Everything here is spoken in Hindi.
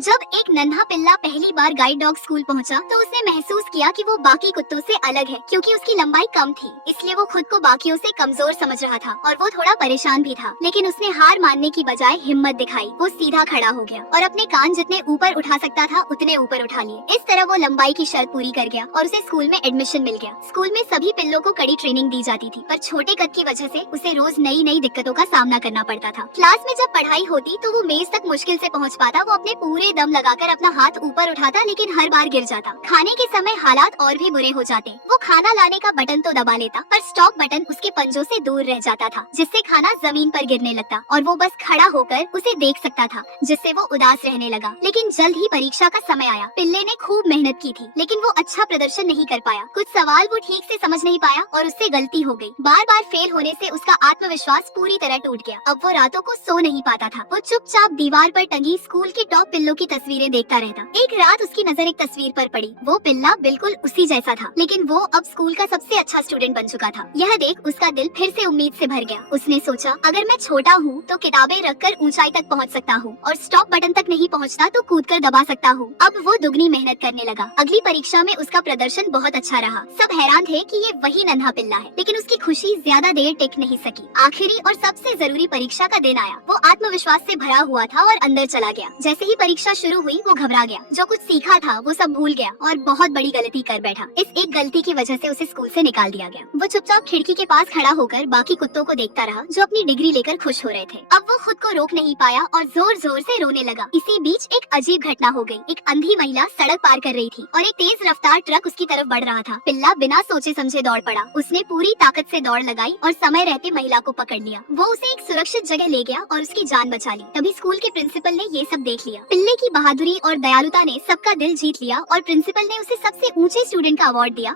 जब एक नन्हा पिल्ला पहली बार गाइड डॉग स्कूल पहुंचा, तो उसने महसूस किया कि वो बाकी कुत्तों से अलग है, क्योंकि उसकी लंबाई कम थी। इसलिए वो खुद को बाकियों से कमजोर समझ रहा था और वो थोड़ा परेशान भी था। लेकिन उसने हार मानने की बजाय हिम्मत दिखाई। वो सीधा खड़ा हो गया और अपने कान जितने ऊपर उठा सकता था उतने ऊपर उठा लिए। इस तरह वो लंबाई की शर्त पूरी कर गया और उसे स्कूल में एडमिशन मिल गया। स्कूल में सभी पिल्लों को कड़ी ट्रेनिंग दी जाती थी, पर छोटे कद की वजह से उसे रोज नई नई दिक्कतों का सामना करना पड़ता था। क्लास में जब पढ़ाई होती तो वो मेज तक मुश्किल से पहुंच पाता। वो अपने पूरे दम लगाकर अपना हाथ ऊपर उठाता, लेकिन हर बार गिर जाता। खाने के समय हालात और भी बुरे हो जाते। वो खाना लाने का बटन तो दबा लेता, पर स्टॉप बटन उसके पंजों से दूर रह जाता था, जिससे खाना जमीन पर गिरने लगता और वो बस खड़ा होकर उसे देख सकता था, जिससे वो उदास रहने लगा। लेकिन जल्द ही परीक्षा का समय आया। पिल्ले ने खूब मेहनत की थी, लेकिन वो अच्छा प्रदर्शन नहीं कर पाया। कुछ सवाल वो ठीक से समझ नहीं पाया और उससे गलती हो गई। बार बार फेल होने से उसका आत्मविश्वास पूरी तरह टूट गया। अब वो रातों को सो नहीं पाता था। वो चुपचाप दीवार पर टंगी स्कूल के टॉप पिल्लों की तस्वीरें देखता रहता। एक रात उसकी नजर एक तस्वीर पर पड़ी। वो पिल्ला बिल्कुल उसी जैसा था, लेकिन वो अब स्कूल का सबसे अच्छा स्टूडेंट बन चुका था। यह देख उसका दिल फिर से उम्मीद से भर गया। उसने सोचा, अगर मैं छोटा हूँ तो किताबें रखकर ऊंचाई तक पहुँच सकता हूँ, और स्टॉप बटन तक नहीं पहुँचता तो कूदकर दबा सकता हूँ। अब वो दुगनी मेहनत करने लगा। अगली परीक्षा में उसका प्रदर्शन बहुत अच्छा रहा। सब हैरान थे कि ये वही नन्हा पिल्ला है, लेकिन उसकी खुशी ज्यादा देर टिक नहीं सकी। आखिरी और सबसे जरूरी परीक्षा का दिन आया। वो आत्मविश्वास से भरा हुआ था और अंदर चला गया। जैसे ही परीक्षा शुरू हुई वो घबरा गया। जो कुछ सीखा था वो सब भूल गया और बहुत बड़ी गलती कर बैठा। इस एक गलती की वजह से उसे स्कूल से निकाल दिया गया। वो चुपचाप खिड़की के पास खड़ा होकर बाकी कुत्तों को देखता रहा, जो अपनी डिग्री लेकर खुश हो रहे थे। अब वो खुद को रोक नहीं पाया और जोर जोर से रोने लगा। इसी बीच एक अजीब घटना हो गई। एक अंधी महिला सड़क पार कर रही थी और एक तेज रफ्तार ट्रक उसकी तरफ बढ़ रहा था। पिल्ला बिना सोचे समझे दौड़ पड़ा। उसने पूरी ताकत से दौड़ लगाई और समय रहते महिला को पकड़ लिया। वो उसे एक सुरक्षित जगह ले गया और उसकी जान बचा ली। तभी स्कूल के प्रिंसिपल ने ये सब देख लिया। पिल्ले की बहादुरी और दयालुता ने सबका दिल जीत लिया और प्रिंसिपल ने उसे सबसे ऊंचे स्टूडेंट का अवार्ड दिया।